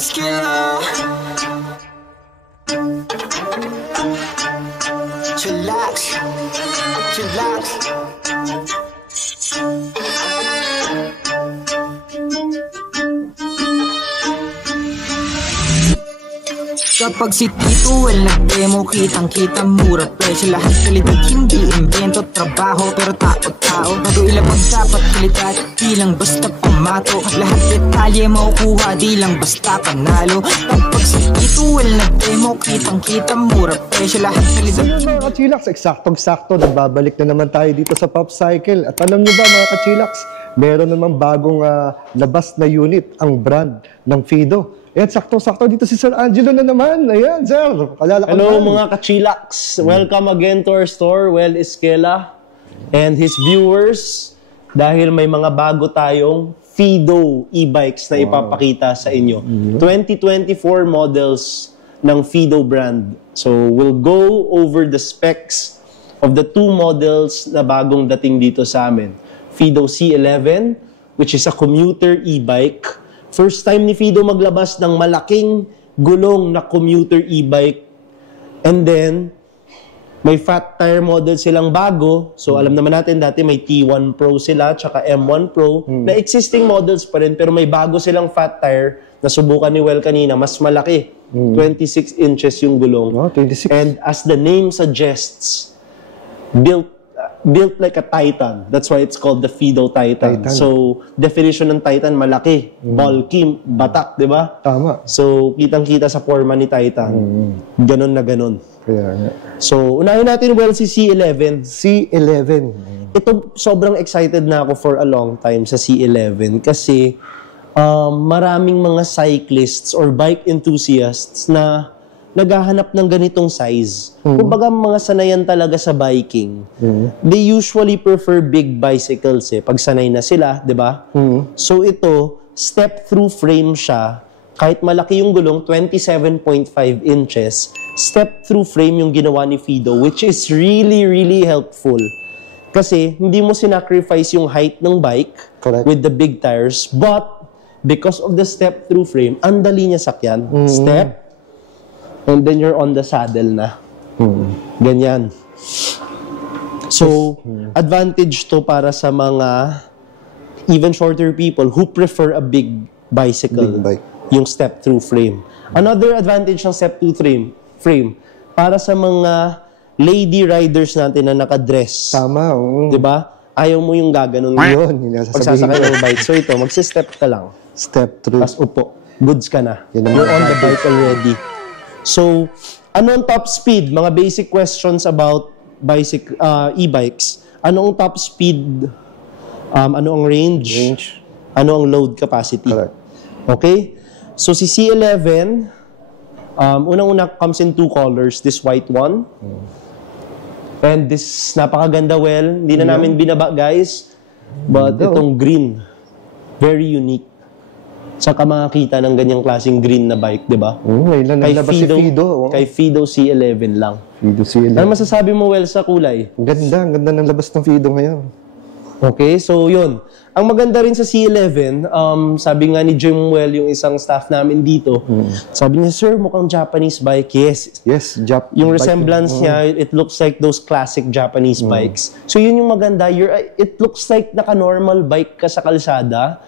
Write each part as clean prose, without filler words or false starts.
Skilla. Chillax, chillax. Kapag si Tito Well nag-demo, kitang-kita mura presyo. Lahat kalidad, hindi invento, trabaho pero tao-tao. Bago ilabag dapat kalidad, di lang basta pamato. Lahat detalye makukuha, di lang basta panalo. Kapag si Tito Well nag-demo, kitang-kita mura presyo. Lahat kalidad. So yun mga ka-chillax, eksaktong-sakto, nagbabalik na naman tayo dito sa Pop Cycle. At alam nyo ba mga ka-chillax, meron namang bagong labas na unit, ang brand ng Fido. Ayan, saktong-sakto dito si Sir Angelo na naman. Ayan, sir. Hello mga ka-chillax. Welcome again to our store, Well Iskela and his viewers. Dahil may mga bago tayong Fido e-bikes na ipapakita sa inyo. 2024 models ng Fido brand. So, we'll go over the specs of the two models na bagong dating dito sa amin. Fido C11, which is a commuter e-bike. First time ni Fido maglabas ng malaking gulong na commuter e-bike. And then, may fat tire model silang bago. So, alam naman natin, dati may T1 Pro sila, tsaka M1 Pro, na existing models pa rin, pero may bago silang fat tire na subukan ni Well kanina, mas malaki. 26 inches yung gulong. Oh, 26. And as the name suggests, built like a Titan. That's why it's called the Fido Titan. So, definition ng Titan, malaki, bulky, batak, di ba? Tama. So, kitang-kita sa forma ni Titan. Ganon na ganon. Kaya nga. So, unahin natin, Well, si C11. C11. Ito, sobrang excited na ako for a long time sa C11 kasi maraming mga cyclists or bike enthusiasts na naghahanap ng ganitong size. Kumbaga mga sanayan talaga sa biking. They usually prefer big bicycles pag sanay na sila, di ba? So ito, step-through frame siya. Kahit malaki yung gulong, 27.5 inches, step-through frame yung ginawa ni Fido, which is really, really helpful. Kasi hindi mo sinacrifice yung height ng bike with the big tires, but because of the step-through frame, ang dali niya sakyan. Step, and then you're on the saddle na. Ganyan. So, advantage to para sa mga even shorter people who prefer a big bicycle. Big bike. Yung step-through frame. Another advantage ng step-through frame para sa mga lady riders natin na nakadress. Tama. Diba? Ayaw mo yung gaganon. Yun, yung pagsasakay ng bike. So ito, magsistep ka lang. Step through. Tapos upo. Goods ka na. You're on the bike already. So, ano ang top speed? Mga basic questions about e-bikes. Ano ang top speed? Ano ang range? Ano ang load capacity? Correct. Okay? So, si C11, unang-una comes in two colors. This white one. And this napakaganda, Well. Hindi na namin binaba, guys. But itong green. Very unique. Saka makakita ng ganyang klaseng green na bike, di ba? May lalabas si Fido. Kay Fido C11 lang. Fido C11. Ano masasabi mo, Well, sa kulay? Ang ganda ng labas ng Fido ngayon. Okay, so yun. Ang maganda rin sa C11, sabi nga ni Jim Well, yung isang staff namin dito, sabi niya, sir, mukhang Japanese bike. Yes. Yung resemblance niya, it looks like those classic Japanese bikes. So yun yung maganda. It looks like naka-normal bike ka sa kalsada.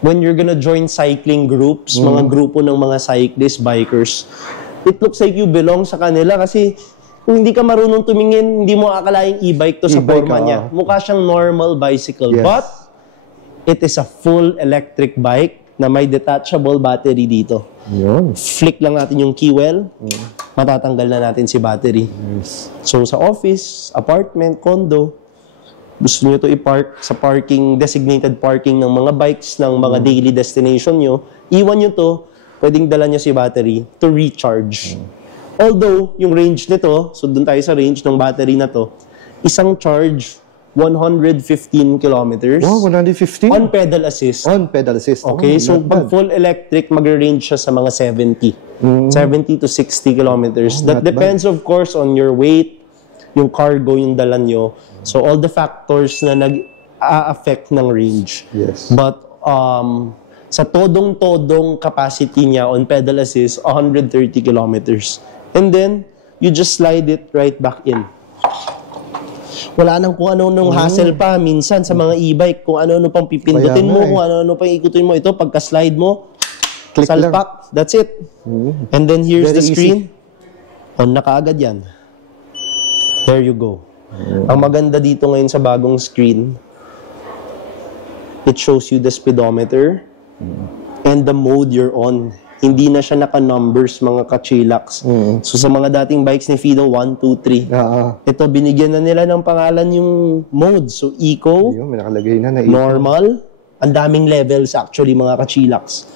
When you're gonna join cycling groups, mga grupo ng mga cyclists, bikers, it looks like you belong sa kanila kasi kung hindi ka marunong tumingin, hindi mo akalaing e-bike to sa forma niya. Mukha siyang normal bicycle. Yes. But, it is a full electric bike na may detachable battery dito. Yun. Flick lang natin yung keywell, matatanggal na natin si battery. Yes. So, sa office, apartment, condo, gusto nyo ito i-park sa designated parking ng mga bikes, ng mga daily destination nyo, iwan nyo to, pwedeng dala nyo si battery to recharge. Although, yung range nito, so dun tayo sa range ng battery na to, isang charge, 115 kilometers. Wow, 115? On pedal assist. On pedal assist. Okay, so pag full electric, mag-range siya sa mga 70. 70 to 60 kilometers. That depends, of course, on your weight, yung cargo, yung dala nyo. So, all the factors na nag-a-affect ng range. Yes. But, sa todong-todong capacity niya on pedal assist, 130 kilometers. And then, you just slide it right back in. Wala nang kung ano-anong hassle pa minsan sa mga e-bike, kung ano-ano pang pipindutin mo, kung ano-ano pang ikutin mo. Ito, pagka-slide mo, Click salpak, that's it. And then here's Very the screen. On na kaagad yan. There you go. Ang maganda dito ngayon sa bagong screen, it shows you the speedometer and the mode you're on. Hindi na siya naka-numbers, mga ka-chillax. So sa mga dating bikes ni Fido, 1, 2, 3. Ito, binigyan na nila ng pangalan yung mode. So eco, Ayun, may nakalagay na normal, ang daming levels actually, mga ka-chillax.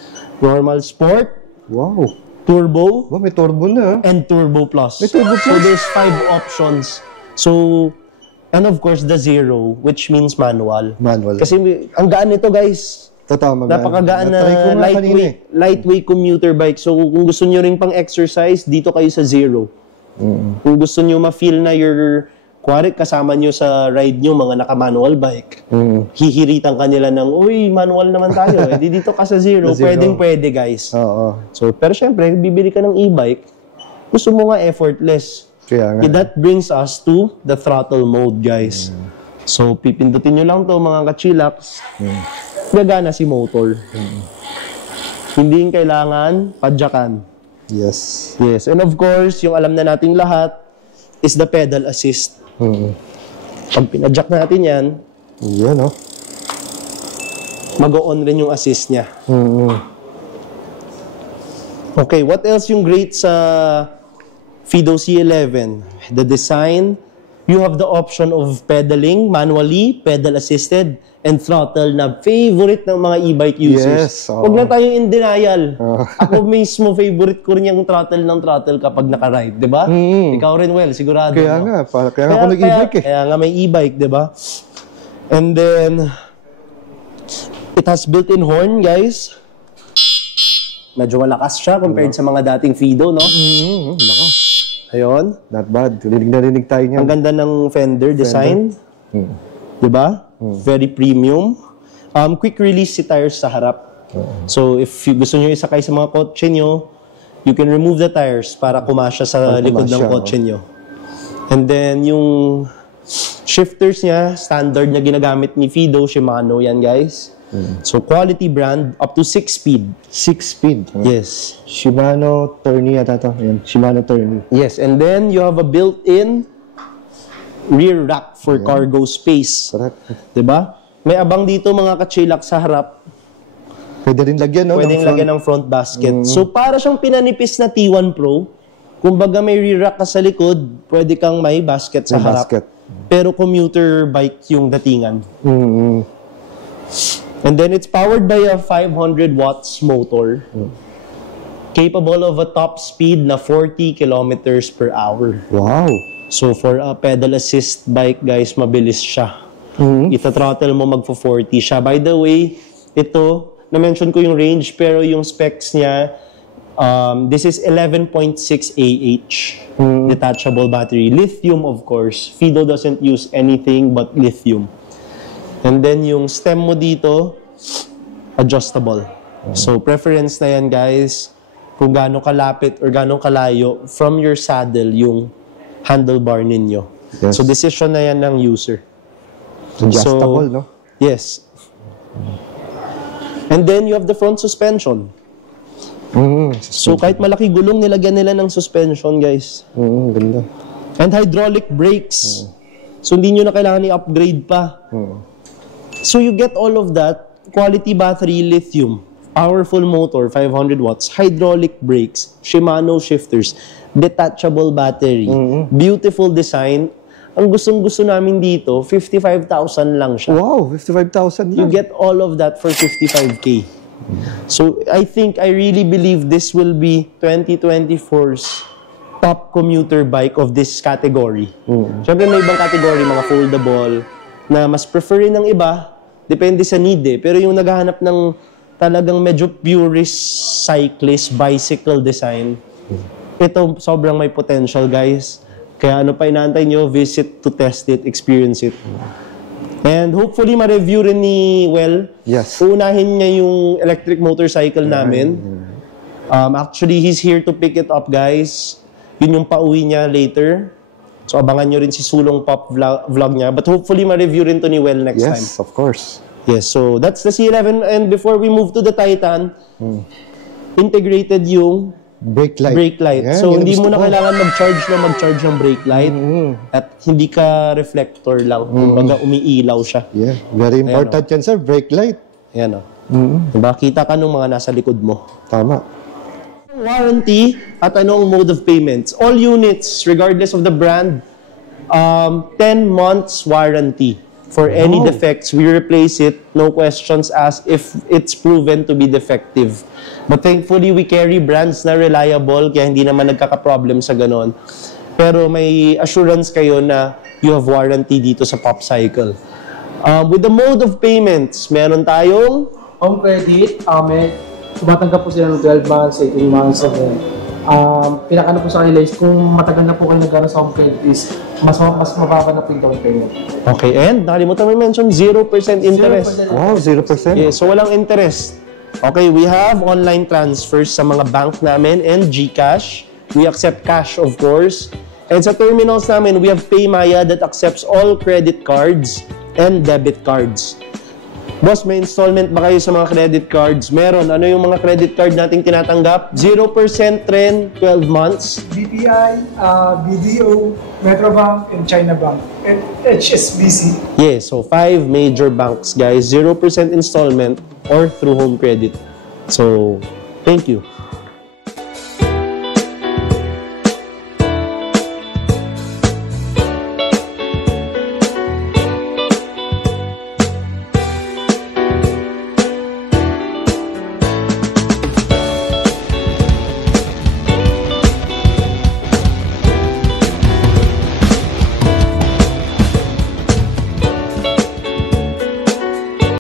Normal Sport, Wow. Turbo, Wow, may turbo na. and Turbo Plus. May Turbo So there's 5 options. So, and of course, the Zero, which means manual. Manual. Kasi ang gaan nito, guys. Totoo, magaan. Napakagaan na Na-try ko nga kanina eh. lightweight commuter bike. So, kung gusto nyo rin pang exercise, dito kayo sa Zero. Kung gusto nyo ma-feel na kuwari kasama nyo sa ride nyo, mga naka-manual bike, hihiritan ka nila ng, uy, manual naman tayo. Eh, dito ka sa Zero, Sa Zero. pwedeng-pwede, guys. Oo. So, pero syempre, bibili ka ng e-bike, gusto mo nga effortless. Kaya nga. That brings us to the throttle mode, guys. So, pipindutin nyo lang to mga ka-chillax. Gagana si motor. Hindi kailangan padyakan. Yes. Yes. And of course, yung alam na nating lahat is the pedal assist. Pag pinadyak natin yan, Yan, oh. mag-on rin yung assist niya. Okay, what else yung great sa Fido C11? The design, you have the option of pedaling manually, pedal assisted, and throttle na favorite ng mga e-bike users. Yes, oo. Huwag na tayo in denial. Ako mismo, favorite ko rin yung throttle ng throttle kapag naka-ride, di ba? Ikaw rin, well, sigurado. Kaya no? nga, kaya nga ako nag-e-bike eh. Kaya nga may e-bike, di ba? And then, it has built-in horn, guys. Medyo malakas siya compared sa mga dating Fido, no? Lakas. Ayun. Not bad. Rinig tayo niyan. Ang ganda ng fender design. Di ba? Very premium. Quick release si tires sa harap. So, if gusto nyo isakay sa mga kotse nyo, you can remove the tires para kumasya sa likod ng kotse nyo. And then, yung shifters niya, standard na ginagamit ni Fido, Shimano yan, guys. So, quality brand, up to 6-speed. 6-speed. Yes. Shimano Tourney yata to. Yan. Shimano Tourney. Yes, and then you have a built-in rear rack for cargo space. Correct. Diba? May abang dito mga ka-chillax sa harap. Pwede rin lagyan, no? Pwedeng lagyan ng front basket. So, para siyang pinanipis na T1 Pro. Kumbaga may rear rack ka sa likod, pwede kang may basket sa May harap. basket. Pero commuter bike yung datingan. And then it's powered by a 500 watts motor. Capable of a top speed na 40 kilometers per hour. Wow. So for a pedal assist bike, guys, mabilis siya. Ita-throttle mo magpo-40 siya. By the way, ito, na-mention ko yung range, pero yung specs niya, this is 11.6 AH. Detachable battery. Lithium, of course. Fido doesn't use anything but lithium. And then yung stem mo dito, adjustable. So preference na yan, guys, kung gaano kalapit or gaano kalayo from your saddle yung handlebar ninyo. Yes. So decision na yan ng user. Adjustable, no? Yes. And then you have the front suspension. So kahit malaki gulong, nilagyan nila ng suspension, guys. Ganda. And hydraulic brakes. So hindi nyo na kailangan i-upgrade pa. So you get all of that. Quality battery, lithium, powerful motor, 500 watts, hydraulic brakes, Shimano shifters, detachable battery, beautiful design. Ang gustong-gusto namin dito, 55,000 lang siya. Wow, 55,000 You lang. get all of that for 55K. So I really believe this will be 2024's top commuter bike of this category. Siyempre may ibang category, mga foldable, na mas preferin ng iba, depende sa need eh. Pero yung naghahanap ng talagang medyo purist cyclist, bicycle design, ito sobrang may potential, guys. Kaya ano pa inaantay nyo, visit to test it, experience it. And hopefully ma-review rin ni Yes. Uunahin niya yung electric motorcycle namin. Actually, he's here to pick it up, guys. Yun yung pauwi niya later. So abangan nyo rin si Sulong Pop vlog niya. But hopefully ma-review rin to ni next time. Yes, of course. Yes, so that's the C11. And before we move to the Titan, integrated yung Brake light. brake light. Yan, So, yun hindi gusto mo na ko. kailangan mag-charge ng brake light. At hindi ka reflector lang. Kumbaga, umiilaw siya. Yeah, very important yan, sir. Brake light. Ayan o. Diba? Kita ka nung mga nasa likod mo. Tama. Warranty at anong mode of payments. All units, regardless of the brand, 10 months warranty. For any defects, we replace it. No questions asked if it's proven to be defective. But thankfully, we carry brands na reliable, kaya hindi naman nagkaka-problem sa ganon. Pero may assurance kayo na you have warranty dito sa Popcycle. With the mode of payments, meron tayong Home credit, may tumatanggap po sila ng 12 months, 18 months, and then, pinakano po sa kanila is kung matagal na po kayo nagkaroon sa home credit is mas mababa na po yung down payment. Okay, and nakalimutan mo mention 0% interest. 0%. Wow, 0%. Yeah, so walang interest. Okay, we have online transfers sa mga bank namin and GCash. We accept cash, of course. And sa terminals namin, we have PayMaya that accepts all credit cards and debit cards. Boss, may installment ba kayo sa mga credit cards? Meron. Ano yung mga credit card nating tinatanggap? 0% rin, 12 months. BPI, BDO, Metrobank, and China Bank, and HSBC. Yeah, so 5 major banks, guys. 0% installment or through home credit. So, thank you.